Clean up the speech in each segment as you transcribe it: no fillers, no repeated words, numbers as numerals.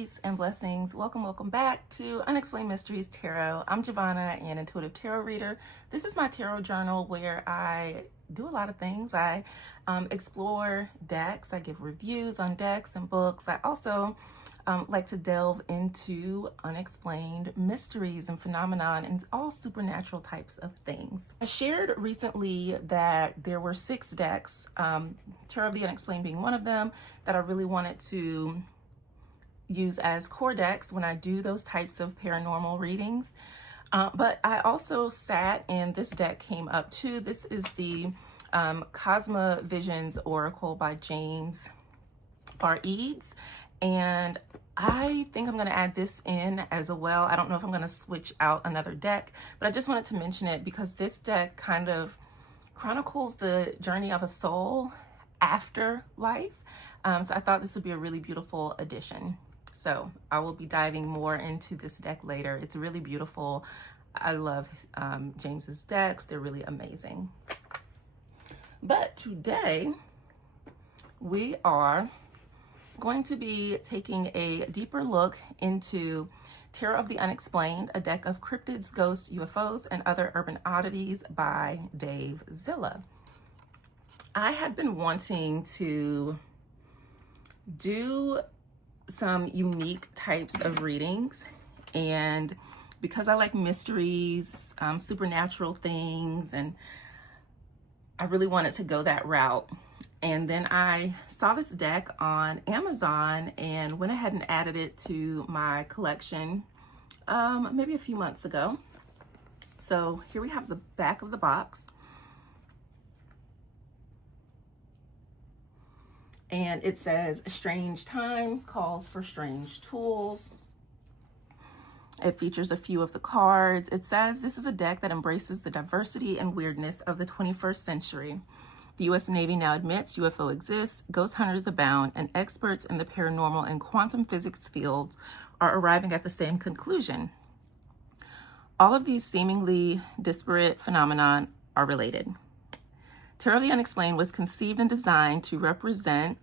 Peace and blessings. Welcome back to Unexplained Mysteries Tarot. I'm Jovhannah, an intuitive tarot reader. This is my tarot journal where I do a lot of things. I explore decks. I give reviews on decks and books. I also like to delve into unexplained mysteries and phenomenon and all supernatural types of things. I shared recently that there were 6 decks, Tarot of the Unexplained being one of them, that I really wanted to use as core decks when I do those types of paranormal readings. But I also sat, and this deck came up too. This is the Cosma Visions Oracle by James R. Eads. And I think I'm going to add this in as well. I don't know if I'm going to switch out another deck, but I just wanted to mention it because this deck kind of chronicles the journey of a soul after life. So I thought this would be a really beautiful addition. So I will be diving more into this deck later. It's really beautiful. I love James's decks. They're really amazing. But today we are going to be taking a deeper look into Tarot of the Unexplained, a deck of cryptids, ghosts, UFOs, and other urban oddities by Dave Zilla. I had been wanting to do some unique types of readings, and because I like mysteries, supernatural things, and I really wanted to go that route. And then I saw this deck on Amazon and went ahead and added it to my collection maybe a few months ago. So here we have the back of the box. And it says, strange times calls for strange tools. It features a few of the cards. It says, this is a deck that embraces the diversity and weirdness of the 21st century. The U.S. Navy now admits UFO exists, ghost hunters abound, and experts in the paranormal and quantum physics fields are arriving at the same conclusion. All of these seemingly disparate phenomena are related. Tarot of the Unexplained was conceived and designed to represent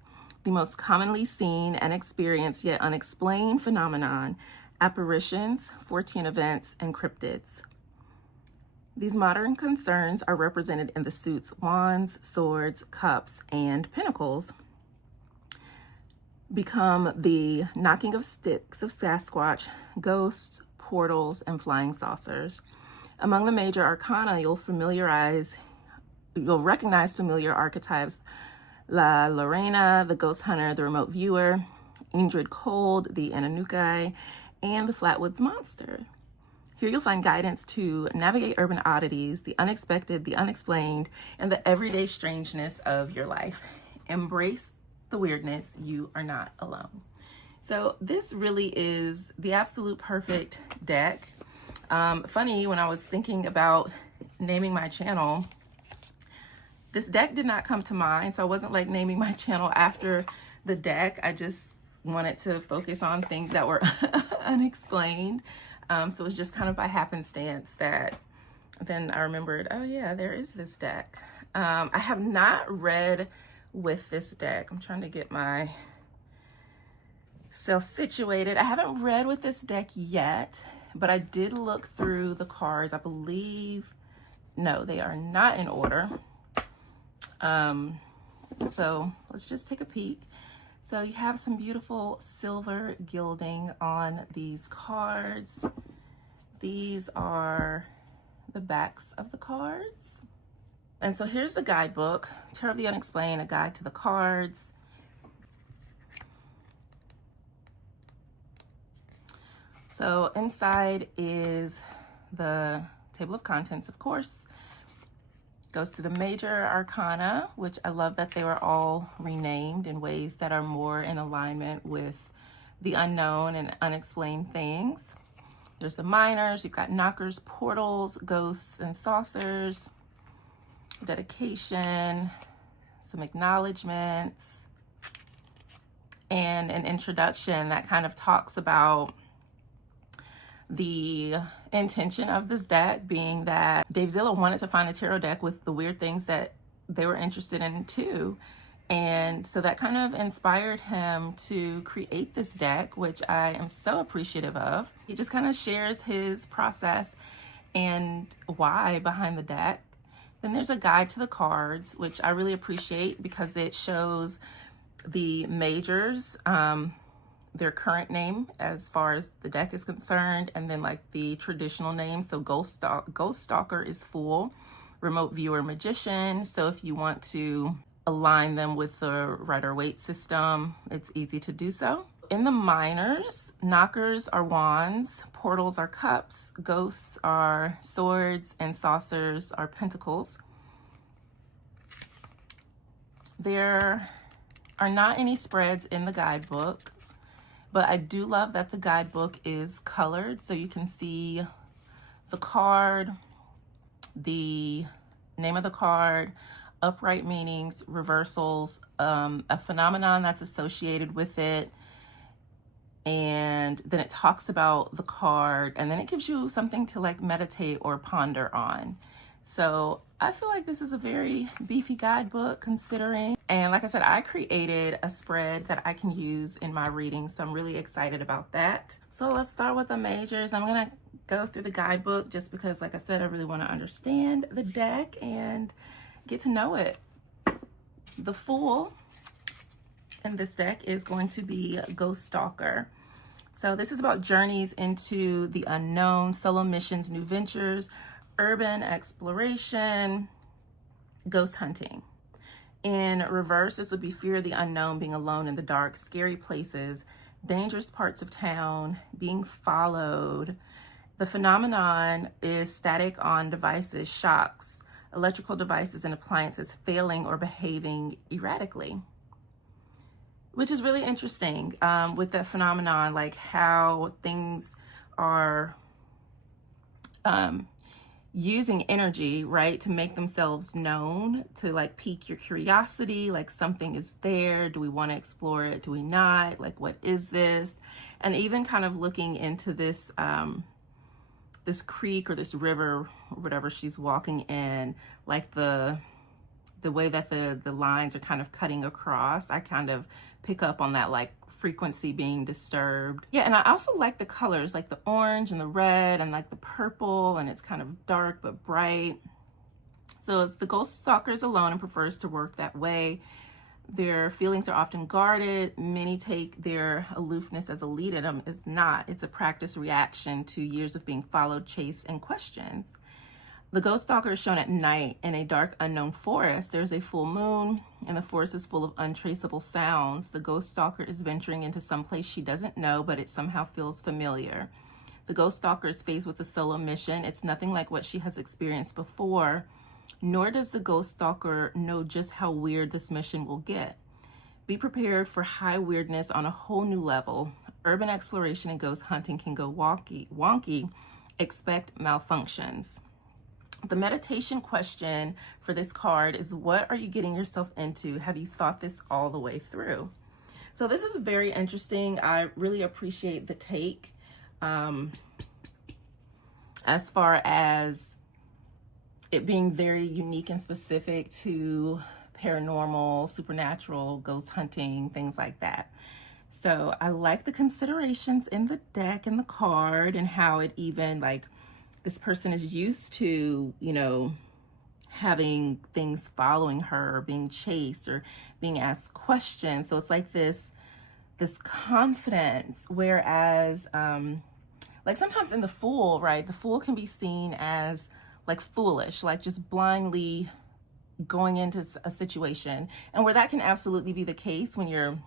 the most commonly seen and experienced yet unexplained phenomenon, apparitions, 14 events, and cryptids. These modern concerns are represented in the suits wands, swords, cups, and pentacles, become the knocking of sticks of Sasquatch, ghosts, portals, and flying saucers. Among the major arcana, you'll recognize familiar archetypes: La Lorena, the ghost hunter, the remote viewer; Indrid Cold, the Anunnaki, and the Flatwoods monster. Here you'll find guidance to navigate urban oddities, the unexpected, the unexplained, and the everyday strangeness of your life. Embrace the weirdness. You are not alone. So this really is the absolute perfect deck. Funny, when I was thinking about naming my channel, this deck did not come to mind. So I wasn't like naming my channel after the deck. I just wanted to focus on things that were unexplained. So it was just kind of by happenstance that then I remembered, oh yeah, there is this deck. I have not read with this deck. I'm trying to get myself situated. I haven't read with this deck yet, but I did look through the cards. I believe, no, they are not in order. So let's just take a peek. So you have some beautiful silver gilding on these cards. These are the backs of the cards. And so here's the guidebook, Tarot of the Unexplained, a guide to the cards. So inside is the table of contents, of course. Goes to the Major Arcana, which I love that they were all renamed in ways that are more in alignment with the unknown and unexplained things. There's the minors, you've got knockers, portals, ghosts, and saucers, dedication, some acknowledgements, and an introduction that kind of talks about the intention of this deck being that Dave Zilla wanted to find a tarot deck with the weird things that they were interested in too. And so that kind of inspired him to create this deck, which I am so appreciative of. He just kind of shares his process and why behind the deck. Then there's a guide to the cards, which I really appreciate because it shows the majors, their current name as far as the deck is concerned, and then like the traditional names. So Ghost Stalker is Fool, Remote Viewer Magician. So if you want to align them with the Rider-Waite system, it's easy to do so. In the minors, knockers are wands, portals are cups, ghosts are swords, and saucers are pentacles. There are not any spreads in the guidebook, but I do love that the guidebook is colored, so you can see the card, the name of the card, upright meanings, reversals, a phenomenon that's associated with it, and then it talks about the card, and then it gives you something to like meditate or ponder on. So I feel like this is a very beefy guidebook considering, and like I said, I created a spread that I can use in my reading, so I'm really excited about that. So let's start with the majors. I'm gonna go through the guidebook just because, like I said, I really want to understand the deck and get to know it. The Fool in this deck is going to be Ghost Stalker. So this is about journeys into the unknown, solo missions, new ventures, urban exploration, ghost hunting. In reverse, this would be fear of the unknown, being alone in the dark, scary places, dangerous parts of town, being followed. The phenomenon is static on devices, shocks, electrical devices and appliances failing or behaving erratically, which is really interesting with that phenomenon, like how things are using energy, right, to make themselves known, to like pique your curiosity, like something is there, do we want to explore it, do we not, like what is this? And even kind of looking into this this creek or this river or whatever she's walking in, like the way that the lines are kind of cutting across, I kind of pick up on that like frequency being disturbed. Yeah, and I also like the colors, like the orange and the red and like the purple, and it's kind of dark but bright. So it's the ghost stalker is alone and prefers to work that way. Their feelings are often guarded. Many take their aloofness as a lead at them. It's not. It's a practice reaction to years of being followed, chased, and questions. The ghost stalker is shown at night in a dark, unknown forest. There's a full moon, and the forest is full of untraceable sounds. The ghost stalker is venturing into some place she doesn't know, but it somehow feels familiar. The ghost stalker is faced with a solo mission. It's nothing like what she has experienced before, nor does the ghost stalker know just how weird this mission will get. Be prepared for high weirdness on a whole new level. Urban exploration and ghost hunting can go wonky. Expect malfunctions. The meditation question for this card is, what are you getting yourself into? Have you thought this all the way through? So this is very interesting. I really appreciate the take as far as it being very unique and specific to paranormal, supernatural, ghost hunting, things like that. So I like the considerations in the deck and the card, and how it even like this person is used to, you know, having things following her, or being chased, or being asked questions. So it's like this confidence, whereas like sometimes in the Fool, right, the Fool can be seen as like foolish, like just blindly going into a situation, and where that can absolutely be the case when you're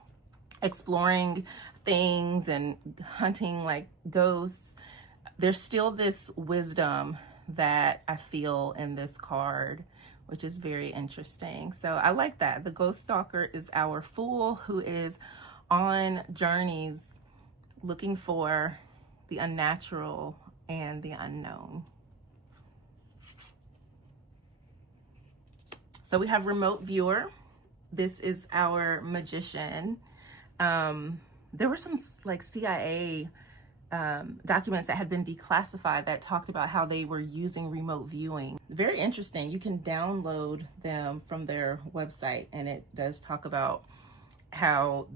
exploring things and hunting like ghosts. There's still this wisdom that I feel in this card, which is very interesting. So I like that. The ghost stalker is our Fool, who is on journeys looking for the unnatural and the unknown. So we have remote viewer. This is our magician. There were some like CIA documents that had been declassified that talked about how they were using remote viewing. Very interesting. You can download them from their website, and it does talk about how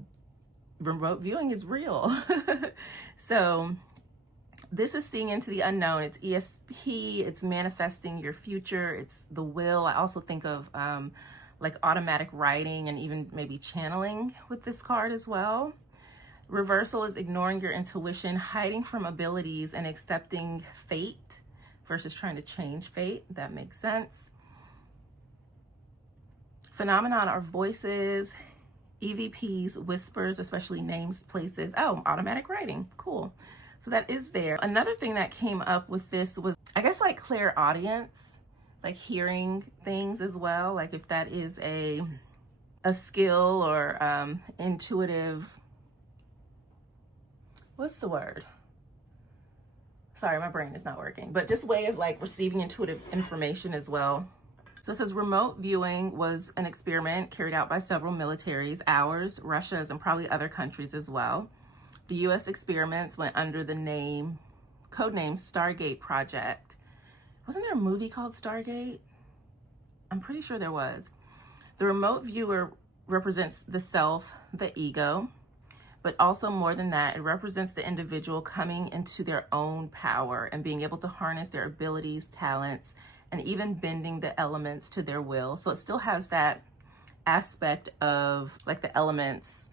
remote viewing is real. So this is seeing into the unknown. It's ESP, it's manifesting your future, it's the will. I also think of like automatic writing and even maybe channeling with this card as well. Reversal is ignoring your intuition, hiding from abilities, and accepting fate versus trying to change fate. That makes sense. Phenomenon are voices, EVPs, whispers, especially names, places. Oh, automatic writing. Cool. So that is there. Another thing that came up with this was, I guess, like clairaudience, like hearing things as well. Like if that is a skill or intuitive, what's the word? Sorry, my brain is not working, but just way of like receiving intuitive information as well. So it says remote viewing was an experiment carried out by several militaries, ours, Russia's, and probably other countries as well. The US experiments went under the codename Stargate Project. Wasn't there a movie called Stargate? I'm pretty sure there was. The remote viewer represents the self, the ego, but also more than that, it represents the individual coming into their own power and being able to harness their abilities, talents, and even bending the elements to their will. So it still has that aspect of like the elements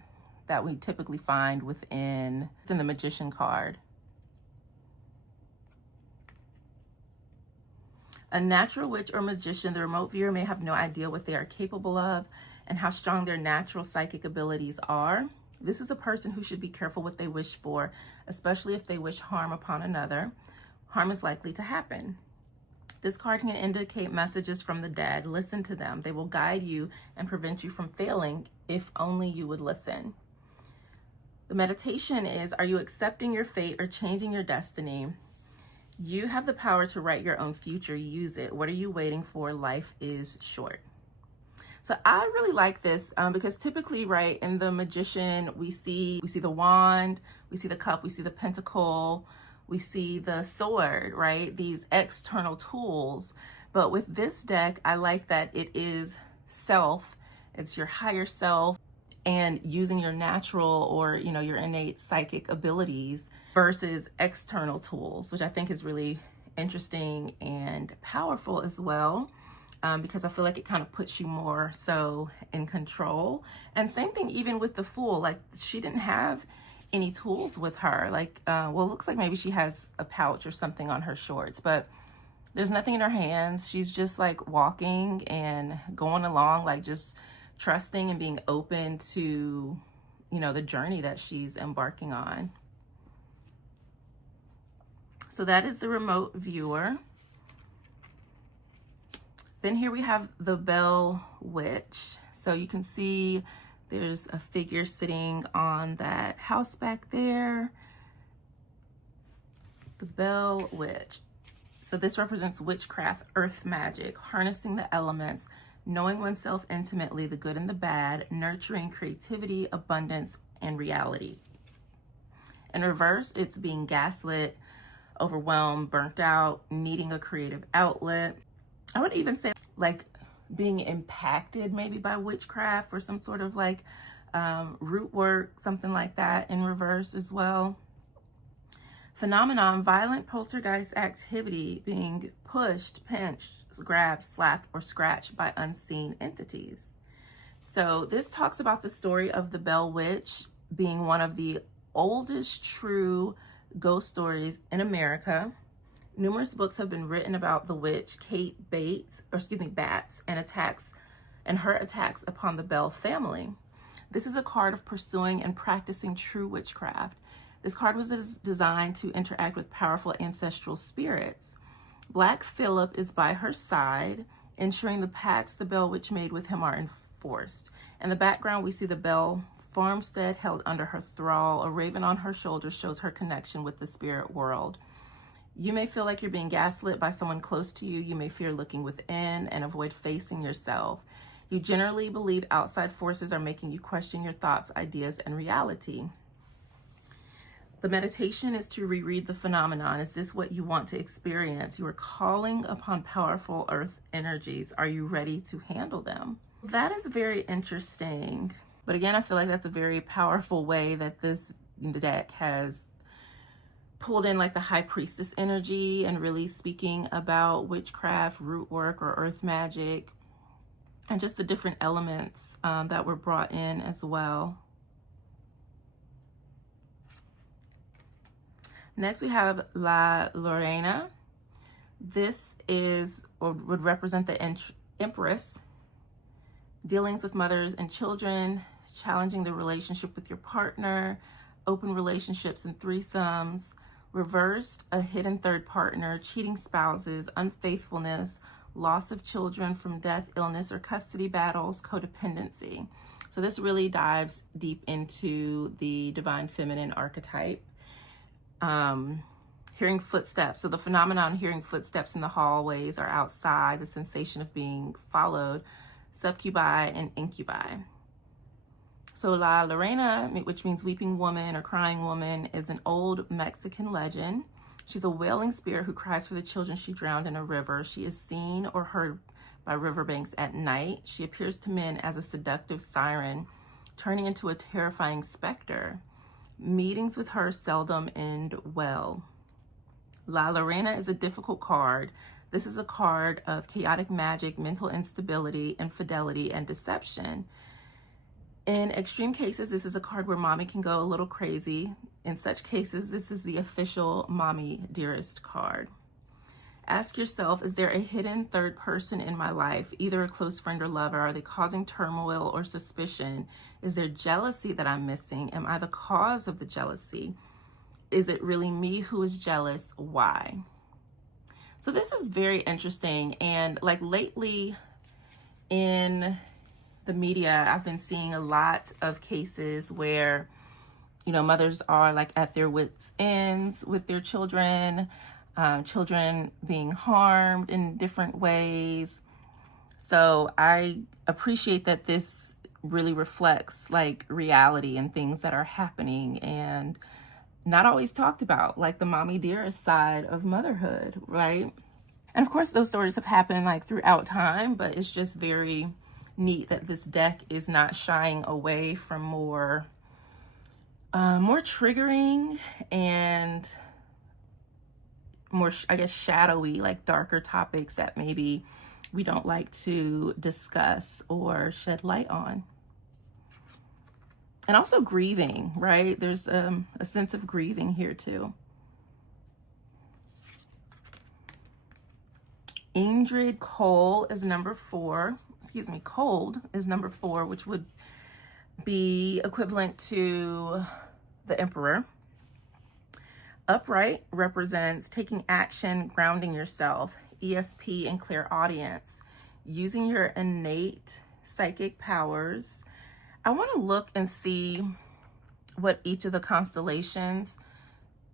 that we typically find within the Magician card. A natural witch or magician, the remote viewer may have no idea what they are capable of and how strong their natural psychic abilities are. This is a person who should be careful what they wish for, especially if they wish harm upon another. Harm is likely to happen. This card can indicate messages from the dead. Listen to them. They will guide you and prevent you from failing if only you would listen. The meditation is, are you accepting your fate or changing your destiny? You have the power to write your own future. Use it. What are you waiting for? Life is short. So I really like this because typically, right, in the Magician, we see the wand, we see the cup, we see the pentacle, we see the sword, right? These external tools. But with this deck, I like that it is self, it's your higher self, and using your natural or, you know, your innate psychic abilities versus external tools, which I think is really interesting and powerful as well. Because I feel like it kind of puts you more so in control. And same thing even with the Fool, like she didn't have any tools with her. Like, well, it looks like maybe she has a pouch or something on her shorts, but there's nothing in her hands. She's just like walking and going along, like just trusting and being open to, you know, the journey that she's embarking on. So that is the remote viewer. Then here we have the Bell Witch. So you can see there's a figure sitting on that house back there. The Bell Witch. So this represents witchcraft, earth magic, harnessing the elements, knowing oneself intimately, the good and the bad, nurturing creativity, abundance, and reality. In reverse, it's being gaslit, overwhelmed, burnt out, needing a creative outlet. I would even say like being impacted maybe by witchcraft or some sort of like root work, something like that in reverse as well. Phenomenon, violent poltergeist activity, being pushed, pinched, grabbed, slapped, or scratched by unseen entities. So this talks about the story of the Bell Witch being one of the oldest true ghost stories in America. Numerous books have been written about the witch Kate Bates, and her attacks upon the Bell family. This is a card of pursuing and practicing true witchcraft. This card was designed to interact with powerful ancestral spirits. Black Phillip is by her side, ensuring the pacts the Bell Witch made with him are enforced. In the background, we see the Bell farmstead held under her thrall. A raven on her shoulder shows her connection with the spirit world. You may feel like you're being gaslit by someone close to you. You may fear looking within and avoid facing yourself. You generally believe outside forces are making you question your thoughts, ideas, and reality. The meditation is to reread the phenomenon. Is this what you want to experience? You are calling upon powerful earth energies. Are you ready to handle them? That is very interesting. But again, I feel like that's a very powerful way that this deck has pulled in like the high priestess energy and really speaking about witchcraft, root work, or earth magic, and just the different elements that were brought in as well. Next, we have La Lorena. This is, or would represent the Empress. Dealings with mothers and children, challenging the relationship with your partner, open relationships and threesomes, reversed, a hidden third partner, cheating spouses, unfaithfulness, loss of children from death, illness, or custody battles, codependency. So this really dives deep into the divine feminine archetype. Hearing footsteps. So the phenomenon hearing footsteps in the hallways or outside, the sensation of being followed, succubi and incubi. So La Lorena, which means weeping woman or crying woman, is an old Mexican legend. She's a wailing spirit who cries for the children she drowned in a river. She is seen or heard by riverbanks at night. She appears to men as a seductive siren, turning into a terrifying specter. Meetings with her seldom end well. La Lorena is a difficult card. This is a card of chaotic magic, mental instability, infidelity, and deception. In extreme cases, this is a card where mommy can go a little crazy. In such cases, this is the official mommy dearest card. Ask yourself, is there a hidden third person in my life, either a close friend or lover? Are they causing turmoil or suspicion? Is there jealousy that I'm missing? Am I the cause of the jealousy? Is it really me who is jealous? Why? So this is very interesting. And like lately in the media, I've been seeing a lot of cases where, you know, mothers are like at their wits' ends with their children, children being harmed in different ways. So I appreciate that this really reflects like reality and things that are happening and not always talked about, like the mommy dearest side of motherhood, right? And of course those stories have happened like throughout time, but it's just very neat that this deck is not shying away from more triggering and more, I guess, shadowy, like darker topics that maybe we don't like to discuss or shed light on. And also grieving, right? There's a sense of grieving here too. Ingrid Cole is number 4. Excuse me, Cold is number 4, which would be equivalent to the Emperor. Upright represents taking action, grounding yourself, ESP and clairaudience, using your innate psychic powers. I want to look and see what each of the constellations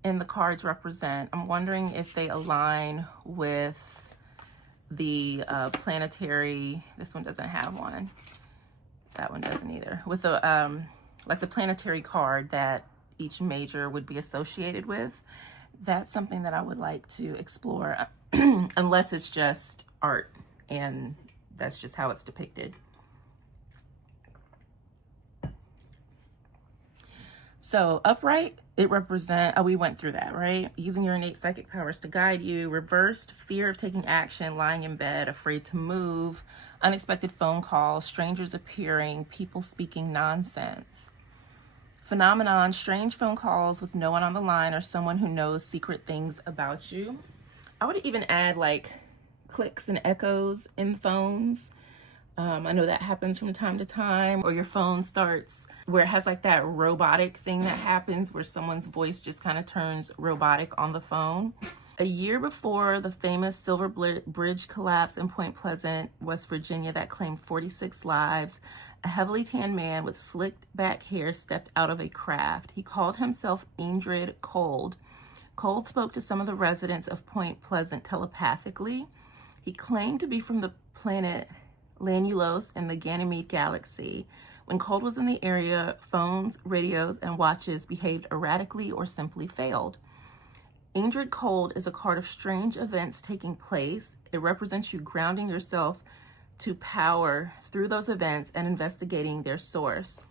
in the cards represent. I'm wondering if they align with the planetary. This one doesn't have one. That one doesn't either. With the like the planetary card that each major would be associated with. That's something that I would like to explore, unless it's just art and that's just how it's depicted. So upright, it represents, we went through that, right? Using your innate psychic powers to guide you. Reversed, fear of taking action, lying in bed, afraid to move, unexpected phone calls, strangers appearing, people speaking nonsense. Phenomenon, strange phone calls with no one on the line or someone who knows secret things about you. I would even add like clicks and echoes in phones. I know that happens from time to time, or your phone starts where it has like that robotic thing that happens where someone's voice just kind of turns robotic on the phone. A year before the famous Silver Bridge collapse in Point Pleasant, West Virginia, that claimed 46 lives, a heavily tanned man with slicked back hair stepped out of a craft. He called himself Ingrid Cold. Cold spoke to some of the residents of Point Pleasant telepathically. He claimed to be from the planet Lanulos in the Ganymede galaxy. When cold was in the area, phones, radios, and watches behaved erratically or simply failed. Ingrid Cold is a card of strange events taking place. It represents you grounding yourself to power through those events and investigating their source.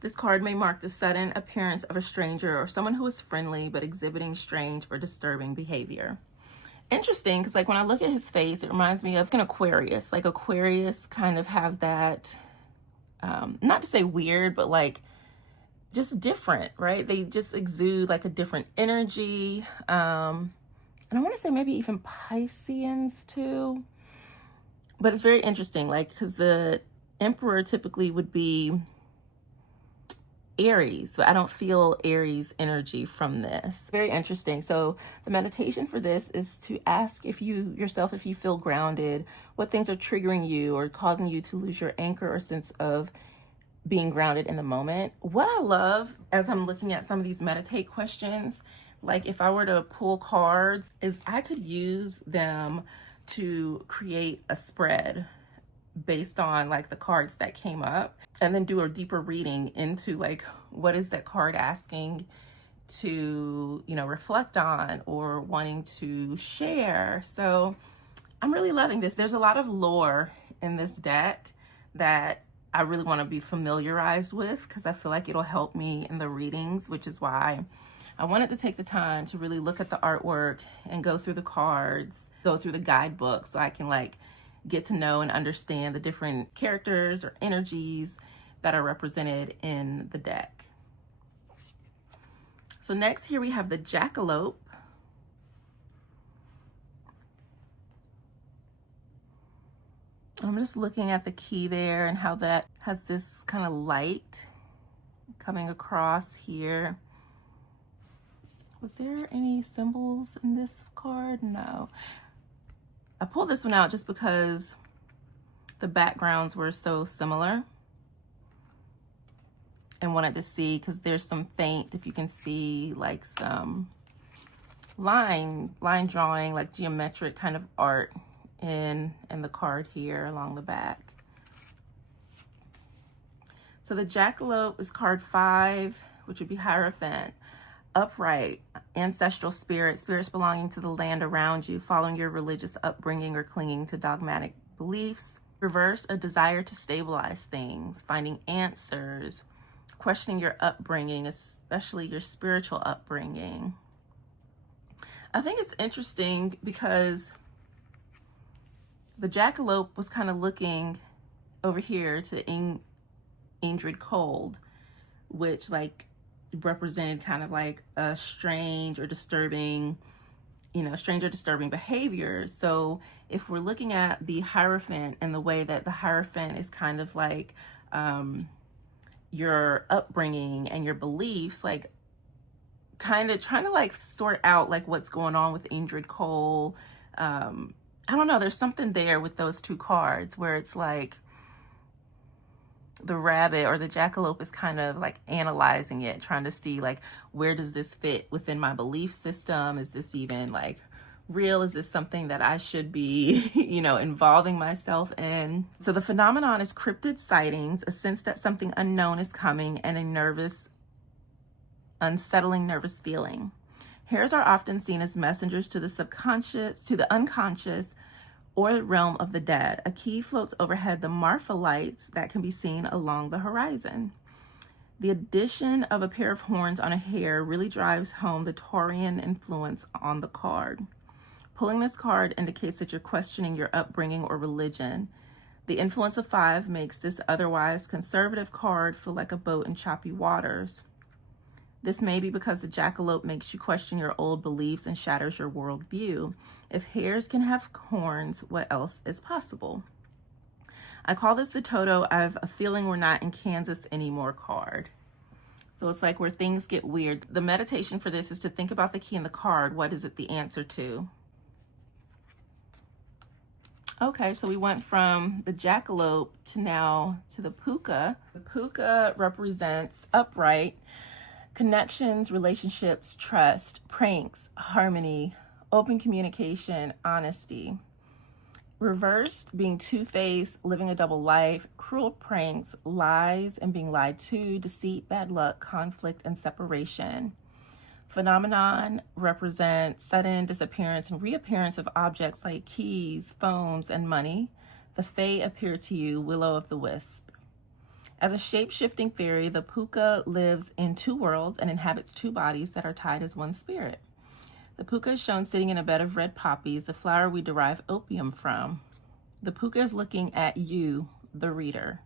This card may mark the sudden appearance of a stranger or someone who is friendly but exhibiting strange or disturbing behavior. Interesting, because like when I look at his face, it reminds me of an Aquarius. Like Aquarius kind of have that, not to say weird, but like just different, right? They just exude like a different energy. And I want to say maybe even Pisceans too. But it's very interesting, like, because the Emperor typically would be Aries, but I don't feel Aries energy from this. Very interesting. So the meditation for this is to ask if you feel grounded, what things are triggering you or causing you to lose your anchor or sense of being grounded in the moment. What I love as I'm looking at some of these meditate questions, like if I were to pull cards, is I could use them to create a spread based on like the cards that came up, and then do a deeper reading into like what is that card asking to, you know, reflect on or wanting to share. So I'm really loving this. There's a lot of lore in this deck that I really want to be familiarized with because I feel like it'll help me in the readings, which is why I wanted to take the time to really look at the artwork and go through the cards, go through the guidebook so I can like get to know and understand the different characters or energies that are represented in the deck. So next here we have the Jackalope. I'm just looking at the key there and how that has this kind of light coming across here. Was there any symbols in this card? No. I pulled this one out just because the backgrounds were so similar and wanted to see, because there's some faint, if you can see, like some line drawing, like geometric kind of art in the card here along the back. So the Jackalope is card 5, which would be Hierophant. Upright, ancestral spirits belonging to the land around you, following your religious upbringing or clinging to dogmatic beliefs. Reverse, a desire to stabilize things, finding answers, questioning your upbringing, especially your spiritual upbringing. I think it's interesting because the Jackalope was kind of looking over here to Ingrid Cold, which like represented kind of like a strange or disturbing, strange or disturbing behavior. So if we're looking at the Hierophant and the way that the Hierophant is kind of like your upbringing and your beliefs, like kind of trying to like sort out like what's going on with Ingrid Cole. I don't know, there's something there with those two cards where it's like the rabbit or the jackalope is kind of like analyzing it, trying to see like, where does this fit within my belief system? Is this even like real? Is this something that I should be, involving myself in? So the phenomenon is cryptid sightings, a sense that something unknown is coming, and a nervous, unsettling nervous feeling. Hares are often seen as messengers to the subconscious, to the unconscious, or realm of the dead. A key floats overhead the Marfa lights that can be seen along the horizon. The addition of a pair of horns on a hare really drives home the Taurian influence on the card. Pulling this card indicates that you're questioning your upbringing or religion. The influence of 5 makes this otherwise conservative card feel like a boat in choppy waters. This may be because the jackalope makes you question your old beliefs and shatters your worldview. If hares can have horns, what else is possible? I call this the Toto, I have a feeling we're not in Kansas anymore card. So it's like where things get weird. The meditation for this is to think about the key in the card. What is it the answer to? Okay, so we went from the jackalope to now to the puka. The puka represents upright, connections, relationships, trust, pranks, harmony, open communication, honesty. Reversed, being two-faced, living a double life, cruel pranks, lies and being lied to, deceit, bad luck, conflict, and separation. Phenomenon represents sudden disappearance and reappearance of objects like keys, phones, and money. The Fae appear to you, Willow of the Wisp. As a shape-shifting fairy, the puka lives in two worlds and inhabits two bodies that are tied as one spirit. The puka is shown sitting in a bed of red poppies, the flower we derive opium from. The puka is looking at you, the reader.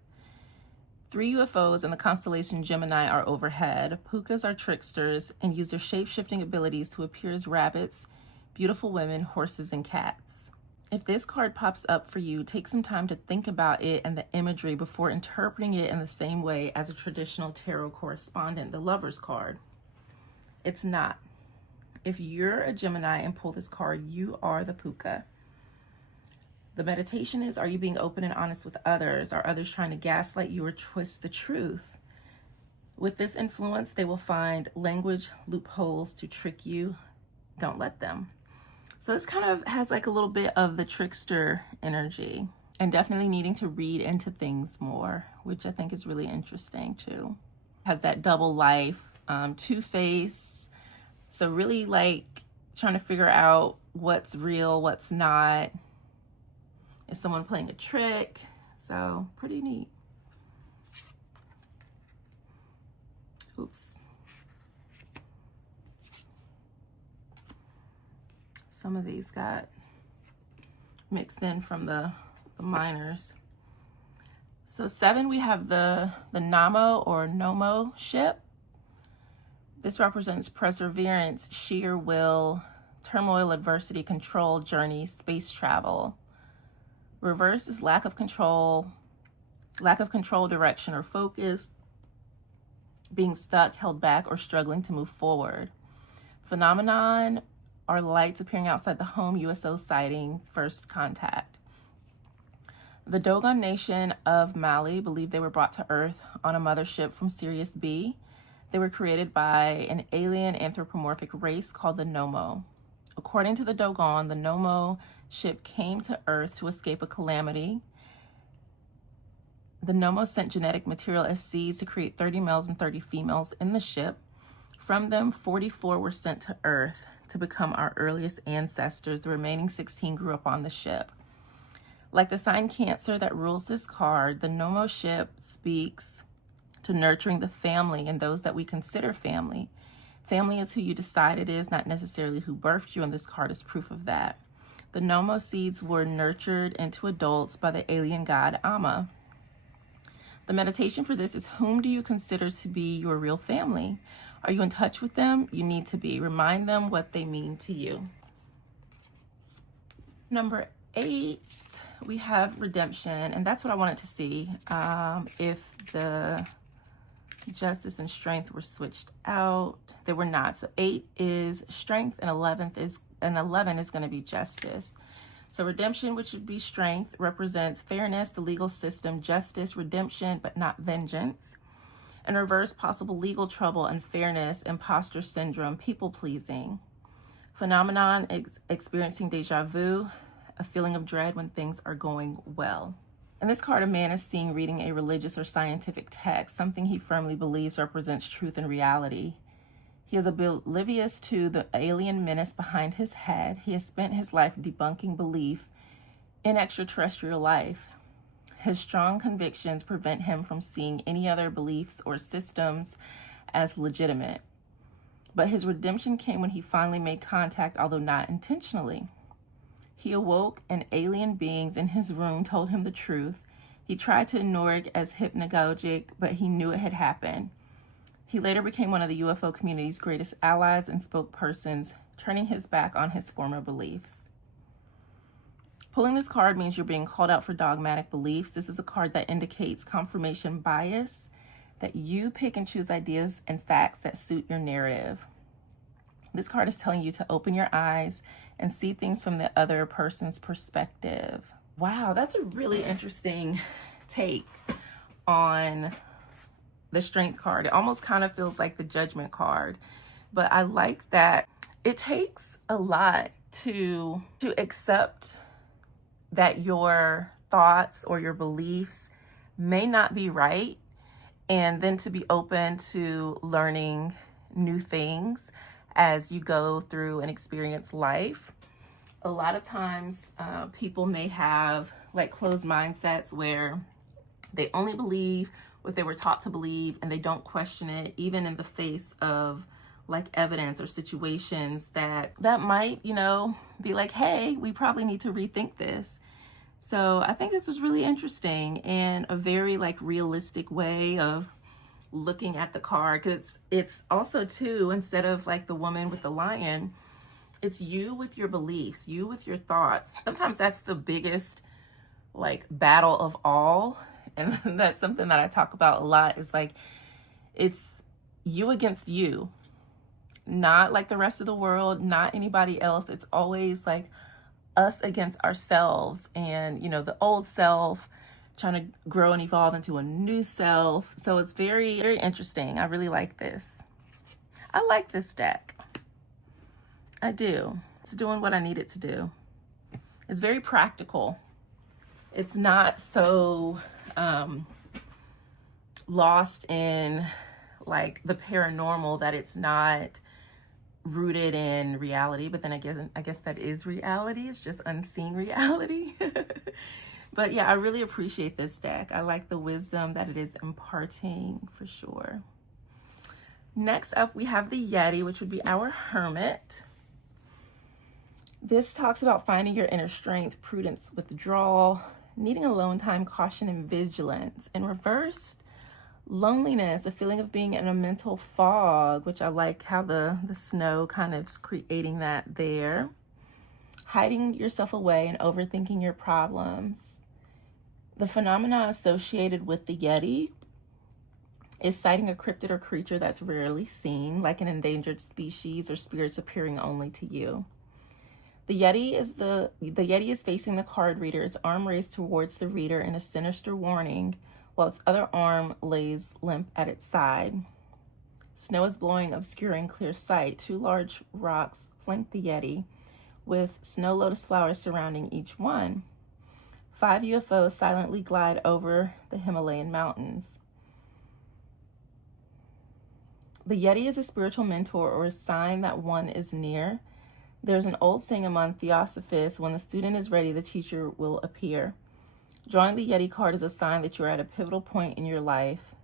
3 UFOs in the constellation Gemini are overhead. Pukas are tricksters and use their shape-shifting abilities to appear as rabbits, beautiful women, horses, and cats. If this card pops up for you, take some time to think about it and the imagery before interpreting it in the same way as a traditional tarot correspondent, the Lover's card. It's not. If you're a Gemini and pull this card, you are the puka. The meditation is, are you being open and honest with others? Are others trying to gaslight you or twist the truth? With this influence, they will find language loopholes to trick you. Don't let them. So this kind of has like a little bit of the trickster energy, and definitely needing to read into things more, which I think is really interesting too. Has that double life, two-faced. So really like trying to figure out what's real, what's not. Is someone playing a trick? So pretty neat. Oops. Some of these got mixed in from the minors. So 7, we have the Namo or Nomo ship. This represents perseverance, sheer will, turmoil, adversity, control, journey, space travel. Reverse is lack of control, direction, or focus, being stuck, held back, or struggling to move forward. Phenomenon are lights appearing outside the home, USO sightings, first contact. The Dogon nation of Mali believe they were brought to Earth on a mothership from Sirius B. They were created by an alien anthropomorphic race called the Nomo. According to the Dogon, the Nomo ship came to Earth to escape a calamity. The Nomo sent genetic material as seeds to create 30 males and 30 females in the ship. From them, 44 were sent to Earth to become our earliest ancestors. The remaining 16 grew up on the ship. Like the sign Cancer that rules this card, the Nomo ship speaks to nurturing the family and those that we consider family. Family is who you decide it is, not necessarily who birthed you, and this card is proof of that. The Nomo seeds were nurtured into adults by the alien god Amma. The meditation for this is, whom do you consider to be your real family? Are you in touch with them? You need to be. Remind them what they mean to you. Number 8, we have redemption, and that's what I wanted to see. If the justice and strength were switched out, they were not. So 8 is strength, and 11 is going to be justice. So redemption, which would be strength, represents fairness, the legal system, justice, redemption, but not vengeance. And reverse, possible legal trouble, unfairness, imposter syndrome, people pleasing. Phenomenon, experiencing deja vu, a feeling of dread when things are going well. In this card, a man is seen reading a religious or scientific text. Something he firmly believes represents truth and reality. He is oblivious to the alien menace behind his head. He has spent his life debunking belief in extraterrestrial life. His strong convictions prevent him from seeing any other beliefs or systems as legitimate. But his redemption came when he finally made contact, although not intentionally. He awoke, and alien beings in his room told him the truth. He tried to ignore it as hypnagogic, but he knew it had happened. He later became one of the UFO community's greatest allies and spokespersons, turning his back on his former beliefs. Pulling this card means you're being called out for dogmatic beliefs. This is a card that indicates confirmation bias, that you pick and choose ideas and facts that suit your narrative. This card is telling you to open your eyes and see things from the other person's perspective. Wow, that's a really interesting take on the strength card. It almost kind of feels like the judgment card, but I like that it takes a lot to accept that your thoughts or your beliefs may not be right, and then to be open to learning new things as you go through and experience life. A lot of times people may have like closed mindsets where they only believe what they were taught to believe and they don't question it, even in the face of like evidence or situations that might, you know, be like, hey, we probably need to rethink this. So I think this was really interesting and a very like realistic way of looking at the card, because it's also too, instead of like the woman with the lion, it's you with your beliefs, you with your thoughts. Sometimes that's the biggest like battle of all. And that's something that I talk about a lot, is like, it's you against you, not like the rest of the world, not anybody else. It's always like us against ourselves, and, you know, the old self trying to grow and evolve into a new self. So it's very, very interesting. I really like this. I like this deck. I do. It's doing what I need it to do. It's very practical. It's not so lost in like the paranormal that it's not rooted in reality. But then I guess that is reality. It's just unseen reality. But yeah, I really appreciate this deck. I like the wisdom that it is imparting for sure. Next up, we have the Yeti, which would be our Hermit. This talks about finding your inner strength, prudence, withdrawal, needing alone time, caution, and vigilance. In reverse, loneliness, a feeling of being in a mental fog, which I like how the snow kind of is creating that there. Hiding yourself away and overthinking your problems. The phenomena associated with the Yeti is sighting a cryptid or creature that's rarely seen, like an endangered species or spirits appearing only to you. The Yeti is facing the card reader, its arm raised towards the reader in a sinister warning, while its other arm lays limp at its side. Snow is blowing, obscuring clear sight. 2 large rocks flank the Yeti, with snow lotus flowers surrounding each one. 5 UFOs silently glide over the Himalayan mountains. The Yeti is a spiritual mentor or a sign that one is near. There's an old saying among theosophists, when the student is ready, the teacher will appear. Drawing the Yeti card is a sign that you're at a pivotal point in your life.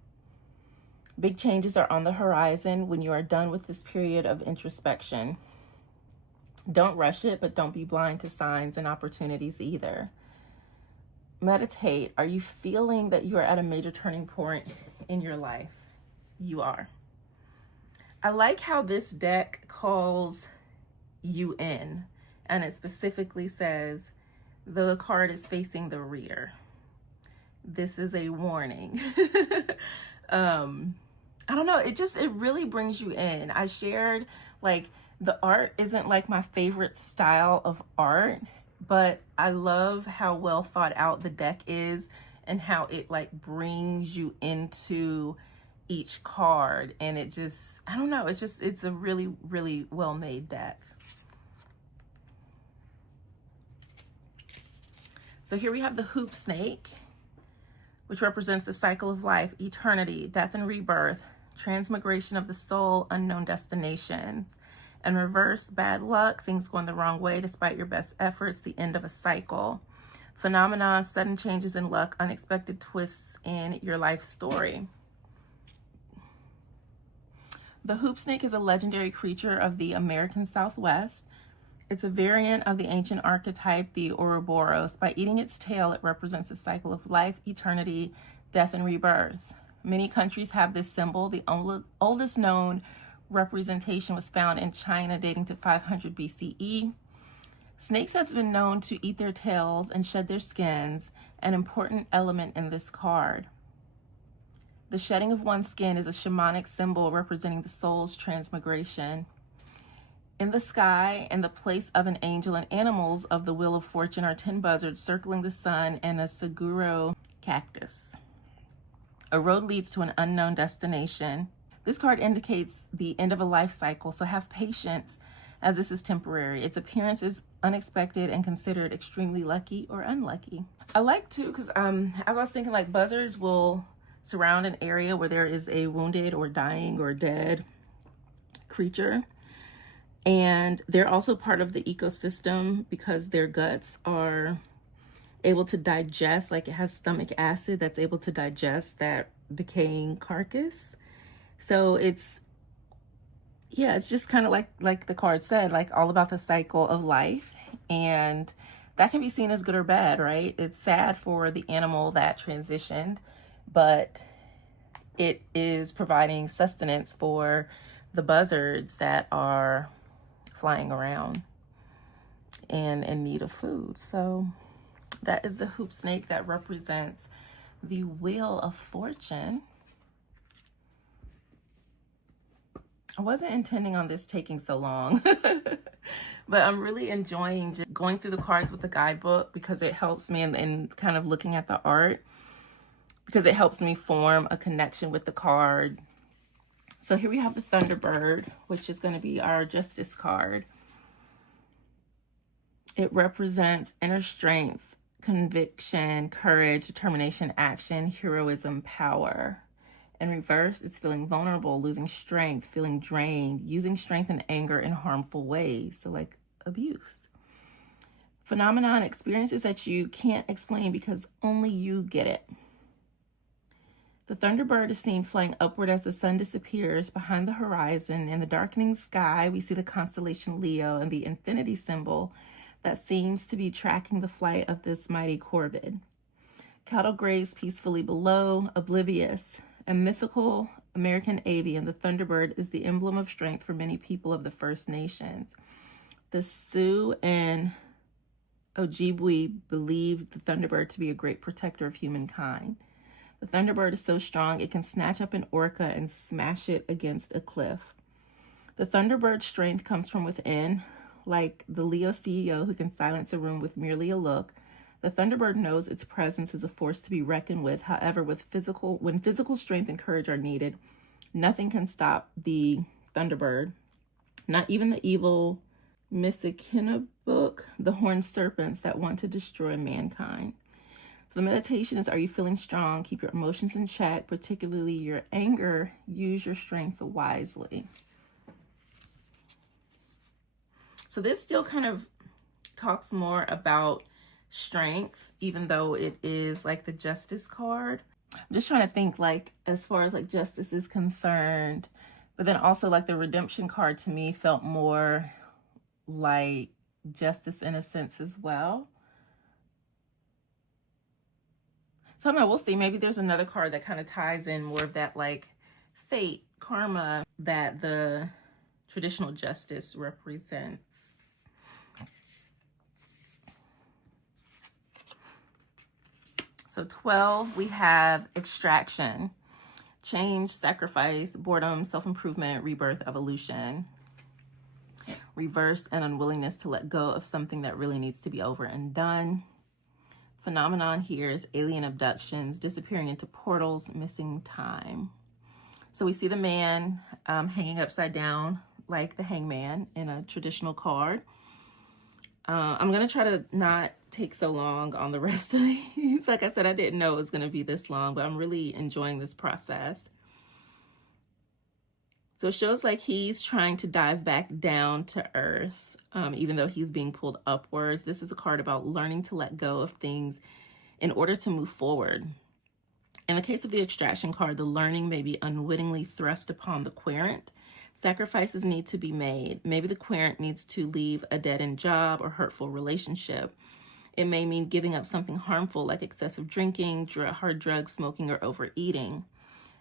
Big changes are on the horizon when you are done with this period of introspection. Don't rush it, but don't be blind to signs and opportunities either. Meditate. Are you feeling that you are at a major turning point in your life? You are. I like how this deck calls you in, and it specifically says the card is facing the rear. This is a warning. I don't know, it really brings you in. I shared like the art isn't like my favorite style of art, but I love how well thought out the deck is and how it like brings you into each card. And it just, I don't know, it's a really, really well made deck. So here we have the hoop snake, which represents the cycle of life, eternity, death and rebirth, transmigration of the soul, unknown destinations. And reverse, bad luck, things going the wrong way despite your best efforts, the end of a cycle. Phenomenon, sudden changes in luck, unexpected twists in your life story. The hoop snake is a legendary creature of the American Southwest. It's a variant of the ancient archetype, the Ouroboros. By eating its tail, it represents the cycle of life, eternity, death, and rebirth. Many countries have this symbol. The oldest known representation was found in China, dating to 500 BCE. Snakes has been known to eat their tails and shed their skins, an important element in this card. The shedding of one's skin is a shamanic symbol representing the soul's transmigration. In the sky, in the place of an angel and animals of the wheel of fortune, are 10 buzzards circling the sun and a saguaro cactus. A road leads to an unknown destination. This card indicates the end of a life cycle, so have patience as this is temporary. Its appearance is unexpected and considered extremely lucky or unlucky. I like to, because as I was thinking, like, buzzards will surround an area where there is a wounded or dying or dead creature. And they're also part of the ecosystem because their guts are able to digest, like it has stomach acid that's able to digest that decaying carcass. So it's, yeah, it's just kind of like the card said, like all about the cycle of life. And that can be seen as good or bad, right? It's sad for the animal that transitioned, but it is providing sustenance for the buzzards that are flying around and in need of food. So that is the hoop snake that represents the Wheel of Fortune. I wasn't intending on this taking so long, but I'm really enjoying just going through the cards with the guidebook because it helps me in kind of looking at the art, because it helps me form a connection with the card. So here we have the Thunderbird, which is going to be our Justice card. It represents inner strength, conviction, courage, determination, action, heroism, power. In reverse, it's feeling vulnerable, losing strength, feeling drained, using strength and anger in harmful ways. So like abuse. Phenomenon, experiences that you can't explain because only you get it. The Thunderbird is seen flying upward as the sun disappears behind the horizon. In the darkening sky, we see the constellation Leo and the infinity symbol that seems to be tracking the flight of this mighty corvid. Cattle graze peacefully below, oblivious. A mythical American avian, the Thunderbird is the emblem of strength for many people of the First Nations. The Sioux and Ojibwe believed the Thunderbird to be a great protector of humankind. The Thunderbird is so strong it can snatch up an orca and smash it against a cliff. The Thunderbird's strength comes from within, like the Leo CEO who can silence a room with merely a look. The Thunderbird knows its presence is a force to be reckoned with. However, when physical strength and courage are needed, nothing can stop the Thunderbird. Not even the evil Missikinabuk, the horned serpents that want to destroy mankind. The meditation is, are you feeling strong? Keep your emotions in check, particularly your anger. Use your strength wisely. So this still kind of talks more about strength, even though it is like the Justice card. I'm just trying to think, like, as far as like justice is concerned, but then also like the redemption card to me felt more like justice in a sense as well. So I don't know, we'll see. Maybe there's another card that kind of ties in more of that like fate, karma that the traditional justice represents. So 12, we have extraction, change, sacrifice, boredom, self-improvement, rebirth, evolution. Reverse, an unwillingness to let go of something that really needs to be over and done. Phenomenon here is alien abductions, disappearing into portals, missing time. So we see the man hanging upside down like the hangman in a traditional card. I'm going to try to not take so long on the rest of these. Like I said, I didn't know it was going to be this long, but I'm really enjoying this process. So it shows like he's trying to dive back down to earth, even though he's being pulled upwards. This is a card about learning to let go of things in order to move forward. In the case of the extraction card, the learning may be unwittingly thrust upon the querent. Sacrifices need to be made. Maybe the querent needs to leave a dead-end job or hurtful relationship. It may mean giving up something harmful like excessive drinking, hard drugs, smoking, or overeating.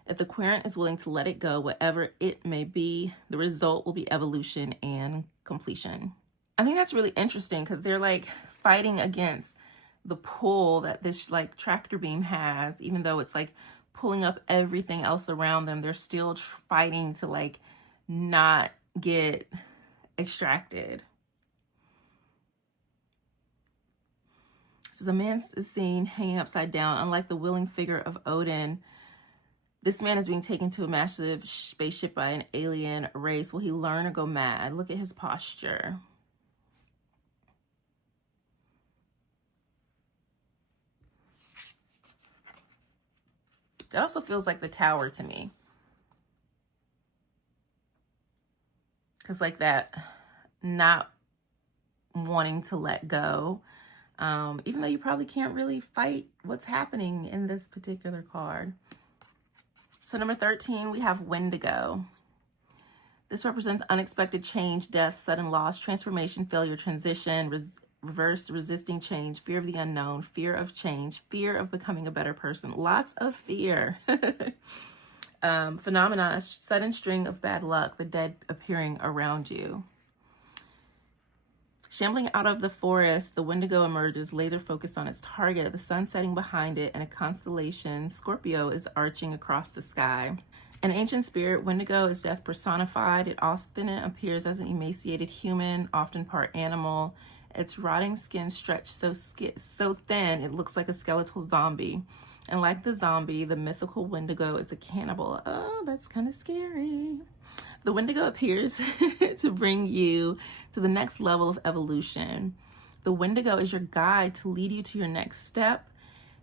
If the querent is willing to let it go, whatever it may be, the result will be evolution and completion. I think that's really interesting because they're like fighting against the pull that this like tractor beam has. Even though it's like pulling up everything else around them, they're still fighting to like not get extracted. So the man is seen hanging upside down. Unlike the willing figure of Odin, This man is being taken to a massive spaceship by an alien race. Will he learn or go mad? Look at his posture. It also feels like the Tower to me. Because like that not wanting to let go. Even though you probably can't really fight what's happening in this particular card. So number 13, we have Wendigo. This represents unexpected change, death, sudden loss, transformation, failure, transition, reversed, resisting change, fear of the unknown, fear of change, fear of becoming a better person. Lots of fear. Phenomena, a sudden string of bad luck, the dead appearing around you. Shambling out of the forest, the Wendigo emerges, laser focused on its target, the sun setting behind it, and a constellation, Scorpio, is arching across the sky. An ancient spirit, Wendigo is death personified. It often appears as an emaciated human, often part animal. Its rotting skin stretched so thin it looks like a skeletal zombie. And like the zombie, the mythical Wendigo is a cannibal. Oh, that's kind of scary. The Wendigo appears to bring you to the next level of evolution. The Wendigo is your guide to lead you to your next step.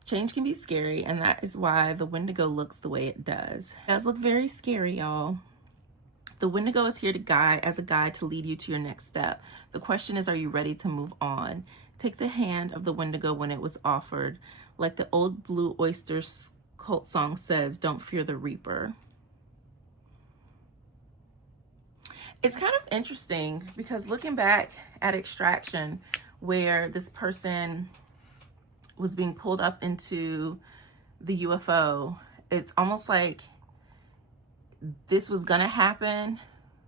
Change can be scary, and that is why the Wendigo looks the way it does. It does look very scary, y'all. The Wendigo is here to guide as a guide to lead you to your next step. The question is, are you ready to move on? Take the hand of the Wendigo when it was offered. Like the old Blue Oyster Cult song says, don't fear the Reaper. It's kind of interesting because looking back at Extraction, where this person was being pulled up into the UFO, it's almost like this was gonna happen,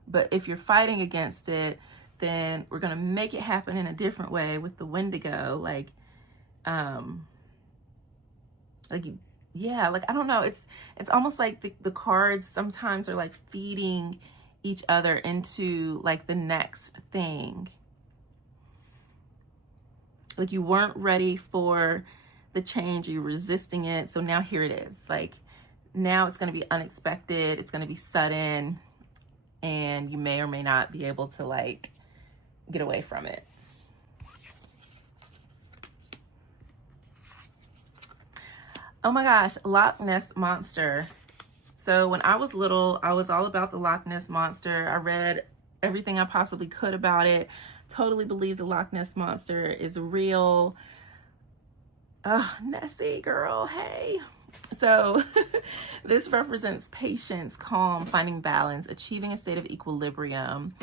but if you're fighting against it, then we're gonna make it happen in a different way with the Wendigo. Yeah, like I don't know, it's almost like the cards sometimes are like feeding each other into like the next thing. Like you weren't ready for the change, you're resisting it, so now here it is. Like now it's going to be unexpected, it's going to be sudden, and you may or may not be able to like get away from it. Oh my gosh, Loch Ness Monster. So when I was little, I was all about the Loch Ness Monster. I read everything I possibly could about it. Totally believe the Loch Ness Monster is real. Nessie, girl, hey. So this represents patience, calm, finding balance, achieving a state of equilibrium.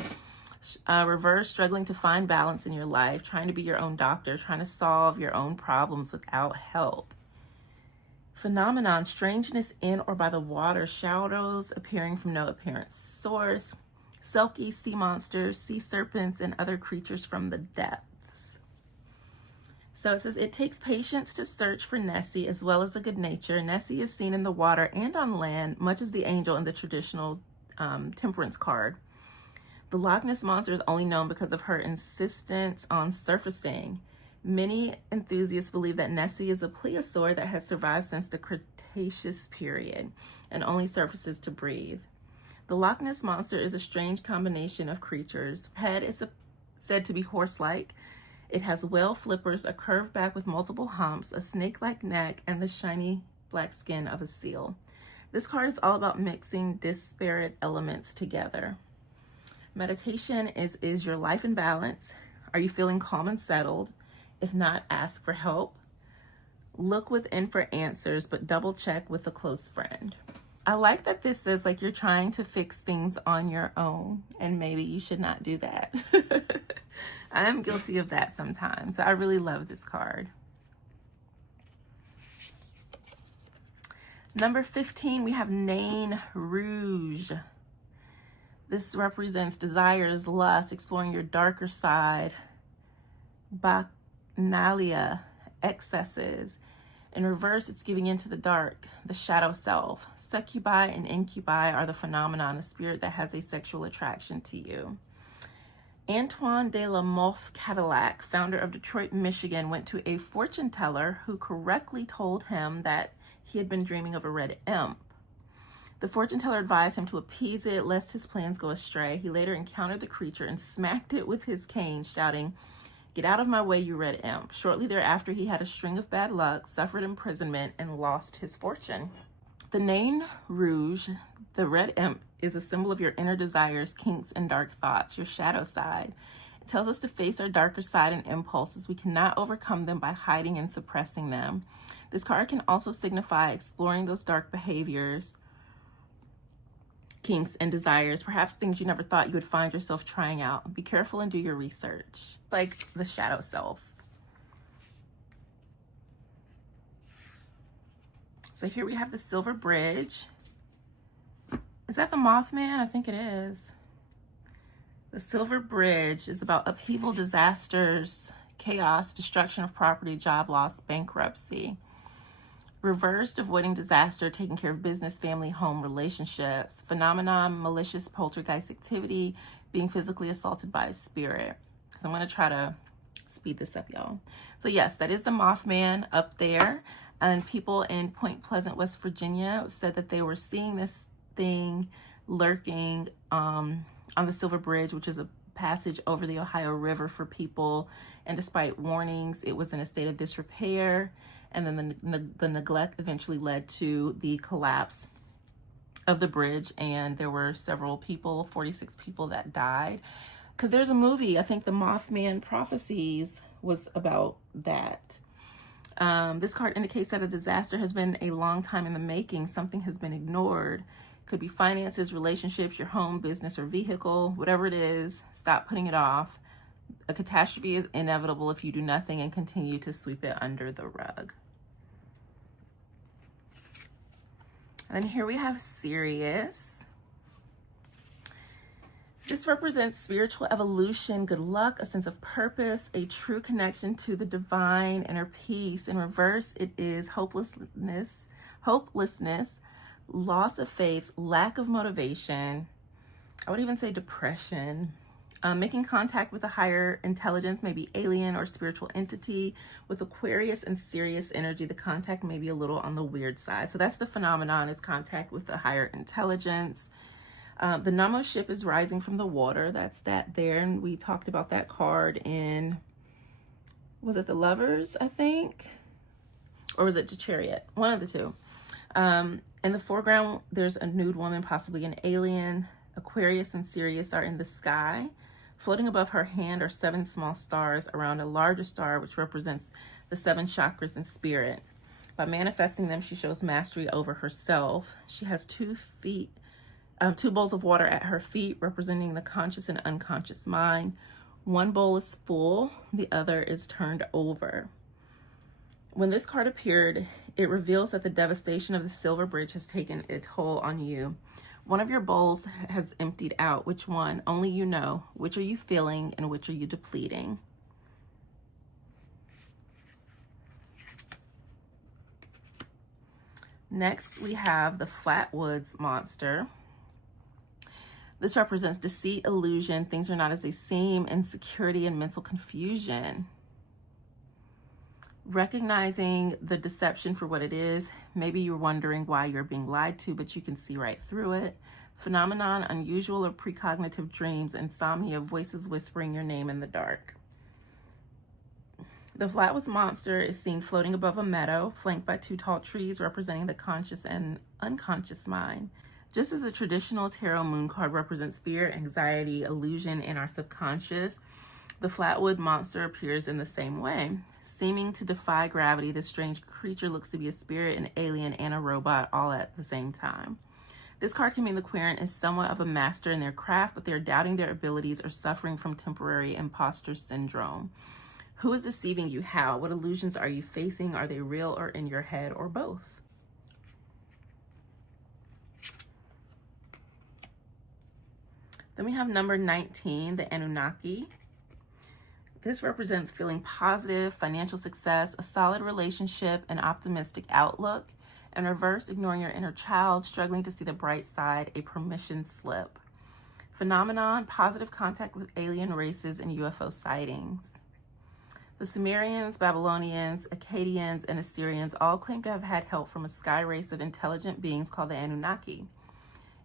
Reverse, struggling to find balance in your life, trying to be your own doctor, trying to solve your own problems without help. Phenomenon, strangeness in or by the water, shadows appearing from no apparent source, silky sea monsters, sea serpents, and other creatures from the depths. So it says, it takes patience to search for Nessie as well as a good nature. Nessie is seen in the water and on land, much as the angel in the traditional temperance card. The Loch Ness Monster is only known because of her insistence on surfacing. Many enthusiasts believe that Nessie is a plesiosaur that has survived since the Cretaceous period and only surfaces to breathe. The Loch Ness Monster is a strange combination of creatures. Head is said to be horse-like. It has whale flippers, a curved back with multiple humps, a snake-like neck, and the shiny black skin of a seal. This card is all about mixing disparate elements together. Meditation is your life in balance? Are you feeling calm and settled? If not, ask for help. Look within for answers, but double check with a close friend. I like that this says like you're trying to fix things on your own, and maybe you should not do that. I am guilty of that sometimes. So I really love this card. Number 15, we have Nain Rouge. This represents desires, lust, exploring your darker side. Bacchanalia, excesses. In reverse, it's giving into the dark, the shadow self. Succubi and incubi are the phenomenon, a spirit that has a sexual attraction to you. Antoine de la Mothe Cadillac, founder of Detroit, Michigan, went to a fortune teller who correctly told him that he had been dreaming of a red imp. The fortune teller advised him to appease it, lest his plans go astray. He later encountered the creature and smacked it with his cane, shouting, "Get out of my way, you red imp." Shortly thereafter, he had a string of bad luck, suffered imprisonment, and lost his fortune. The Nain Rouge, the red imp, is a symbol of your inner desires, kinks, and dark thoughts, your shadow side. It tells us to face our darker side and impulses. We cannot overcome them by hiding and suppressing them. This card can also signify exploring those dark behaviors, kinks, and desires, perhaps things you never thought you would find yourself trying out. Be careful and do your research. Like the shadow self. So here we have the Silver Bridge. Is that the Mothman? I think it is. The Silver Bridge is about upheaval, disasters, chaos, destruction of property, job loss, bankruptcy. Reversed, avoiding disaster, taking care of business, family, home, relationships. Phenomenon, malicious poltergeist activity, being physically assaulted by a spirit. So I'm going to try to speed this up, y'all. So yes, that is the Mothman up there. And people in Point Pleasant, West Virginia said that they were seeing this thing lurking on the Silver Bridge, which is a passage over the Ohio River for people. And despite warnings, it was in a state of disrepair. And then the neglect eventually led to the collapse of the bridge. And there were several people, 46 people that died. Because there's a movie, I think the Mothman Prophecies was about that. This card indicates that a disaster has been a long time in the making. Something has been ignored. Could be finances, relationships, your home, business, or vehicle. Whatever it is, stop putting it off. A catastrophe is inevitable if you do nothing and continue to sweep it under the rug. And then here we have Sirius. This represents spiritual evolution, good luck, a sense of purpose, a true connection to the divine, inner peace. In reverse, it is hopelessness, loss of faith, lack of motivation. I would even say depression. Making contact with a higher intelligence, maybe alien or spiritual entity. With Aquarius and Sirius energy, the contact may be a little on the weird side. So that's the phenomenon, is contact with a higher intelligence. The Namo ship is rising from the water. That's that there. And we talked about that card in, was it the Lovers, I think? Or was it the Chariot? One of the two. In the foreground, there's a nude woman, possibly an alien. Aquarius and Sirius are in the sky. Floating above her hand are 7 small stars around a larger star, which represents the 7 chakras in spirit. By manifesting them, she shows mastery over herself. She has 2 bowls of water at her feet, representing the conscious and unconscious mind. One bowl is full, the other is turned over. When this card appeared, it reveals that the devastation of the Silver Bridge has taken a toll on you. One of your bowls has emptied out. Which one? Only you know. Which are you filling and which are you depleting? Next, we have the Flatwoods monster. This represents deceit, illusion, things are not as they seem, insecurity, and mental confusion. Recognizing the deception for what it is. Maybe you're wondering why you're being lied to, but you can see right through it. Phenomenon, unusual or precognitive dreams, insomnia, voices whispering your name in the dark. The Flatwoods monster is seen floating above a meadow, flanked by 2 tall trees representing the conscious and unconscious mind. Just as a traditional tarot moon card represents fear, anxiety, illusion, and our subconscious, the Flatwood monster appears in the same way. Seeming to defy gravity, this strange creature looks to be a spirit, an alien, and a robot all at the same time. This card can mean the querent is somewhat of a master in their craft, but they're doubting their abilities or suffering from temporary imposter syndrome. Who is deceiving you? How? What illusions are you facing? Are they real or in your head, or both? Then we have number 19, the Anunnaki. This represents feeling positive, financial success, a solid relationship, an optimistic outlook. In reverse, ignoring your inner child, struggling to see the bright side, a permission slip. Phenomenon, positive contact with alien races and UFO sightings. The Sumerians, Babylonians, Akkadians, and Assyrians all claim to have had help from a sky race of intelligent beings called the Anunnaki.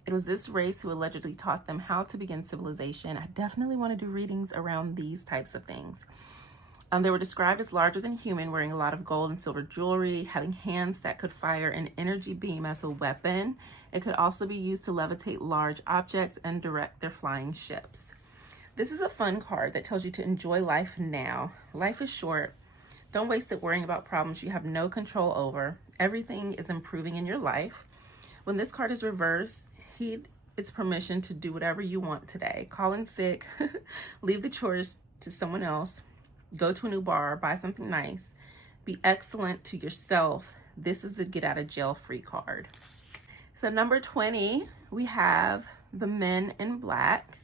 It was this race who allegedly taught them how to begin civilization. I definitely want to do readings around these types of things. They were described as larger than human, wearing a lot of gold and silver jewelry, having hands that could fire an energy beam as a weapon. It could also be used to levitate large objects and direct their flying ships. This is a fun card that tells you to enjoy life now. Life is short. Don't waste it worrying about problems you have no control over. Everything is improving in your life. When this card is reversed, heed its permission to do whatever you want today. Call in sick, leave the chores to someone else, go to a new bar, buy something nice, be excellent to yourself. This is the get out of jail free card. So number 20, we have the Men in Black.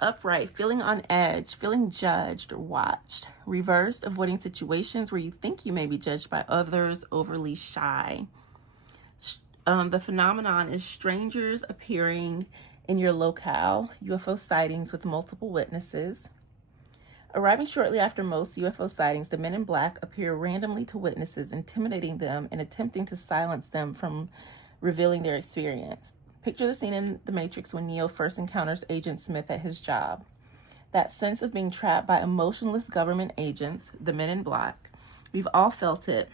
Upright, feeling on edge, feeling judged or watched. Reversed, avoiding situations where you think you may be judged by others, overly shy. The phenomenon is strangers appearing in your locale, UFO sightings with multiple witnesses. Arriving shortly after most UFO sightings, the Men in Black appear randomly to witnesses, intimidating them and attempting to silence them from revealing their experience. Picture the scene in The Matrix when Neo first encounters Agent Smith at his job. That sense of being trapped by emotionless government agents, the Men in Black. We've all felt it.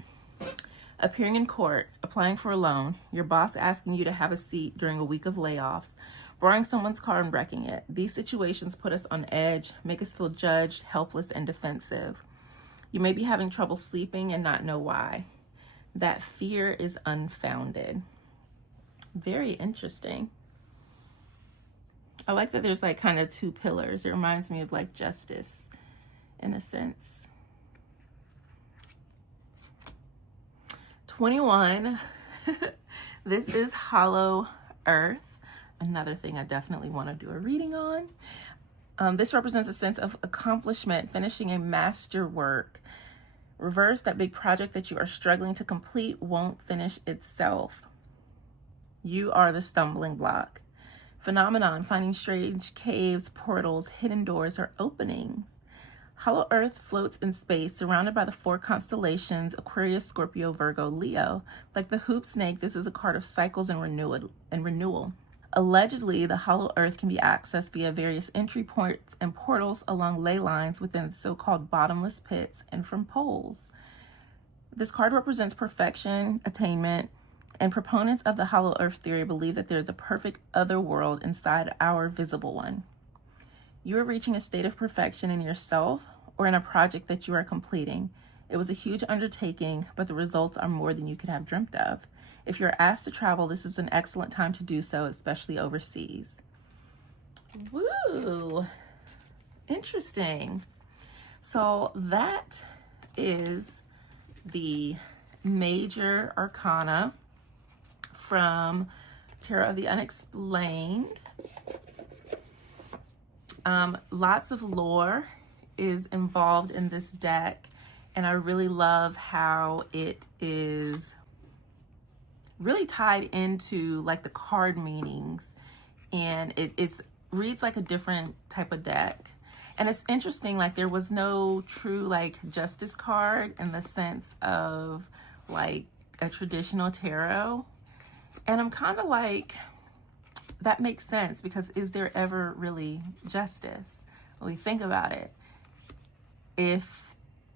Appearing in court, applying for a loan, your boss asking you to have a seat during a week of layoffs, borrowing someone's car and wrecking it. These situations put us on edge, make us feel judged, helpless, and defensive. You may be having trouble sleeping and not know why. That fear is unfounded. Very interesting. I like that there's like kind of two pillars. It reminds me of like justice in a sense. 21. This is Hollow Earth. Another thing I definitely want to do a reading on. This represents a sense of accomplishment, finishing a masterwork. Reverse, that big project that you are struggling to complete won't finish itself. You are the stumbling block. Phenomenon, finding strange caves, portals, hidden doors, or openings. Hollow Earth floats in space, surrounded by the 4 constellations, Aquarius, Scorpio, Virgo, Leo. Like the hoop snake, this is a card of cycles and renewal. Allegedly, the Hollow Earth can be accessed via various entry points and portals along ley lines within the so-called bottomless pits and from poles. This card represents perfection, attainment, and proponents of the Hollow Earth theory believe that there is a perfect other world inside our visible one. You are reaching a state of perfection in yourself or in a project that you are completing. It was a huge undertaking, but the results are more than you could have dreamt of. If you're asked to travel, this is an excellent time to do so, especially overseas. Woo! Interesting. So that is the Major Arcana from Tarot of the Unexplained. Lots of lore is involved in this deck, and I really love how it is really tied into like the card meanings, and it reads like a different type of deck. And it's interesting, like there was no true like justice card in the sense of like a traditional tarot, and I'm kind of like, that makes sense, because is there ever really justice? When we think about it, if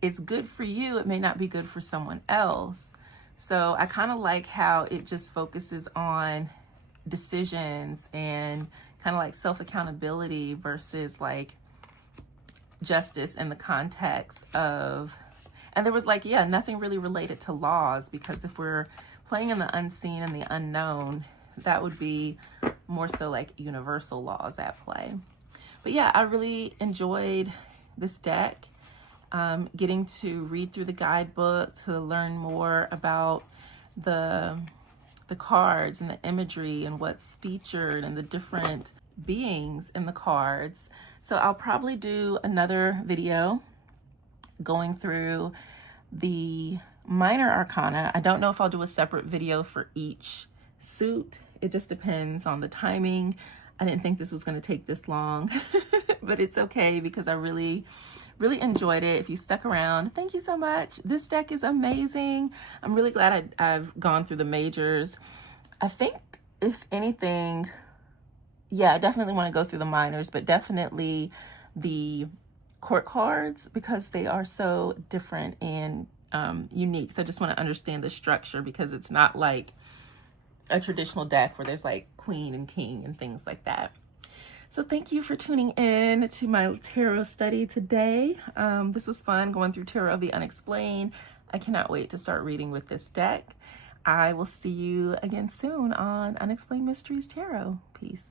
it's good for you, it may not be good for someone else. So I kind of like how it just focuses on decisions and kind of like self-accountability versus like justice in the context of, and there was like, yeah, nothing really related to laws, because if we're playing in the unseen and the unknown, that would be more so like universal laws at play. But yeah, I really enjoyed this deck. Getting to read through the guidebook to learn more about the cards and the imagery and what's featured and the different beings in the cards. So I'll probably do another video going through the Minor Arcana. I don't know if I'll do a separate video for each suit. It just depends on the timing. I didn't think this was going to take this long, but it's okay because I really enjoyed it. If you stuck around, thank you so much. This deck is amazing. I'm really glad I've gone through the majors. I think if anything, yeah, I definitely want to go through the minors, but definitely the court cards, because they are so different and unique. So I just want to understand the structure, because it's not like a traditional deck where there's like queen and king and things like that. So thank you for tuning in to my tarot study today. This was fun going through Tarot of the Unexplained. I cannot wait to start reading with this deck. I will see you again soon on Unexplained Mysteries Tarot. Peace.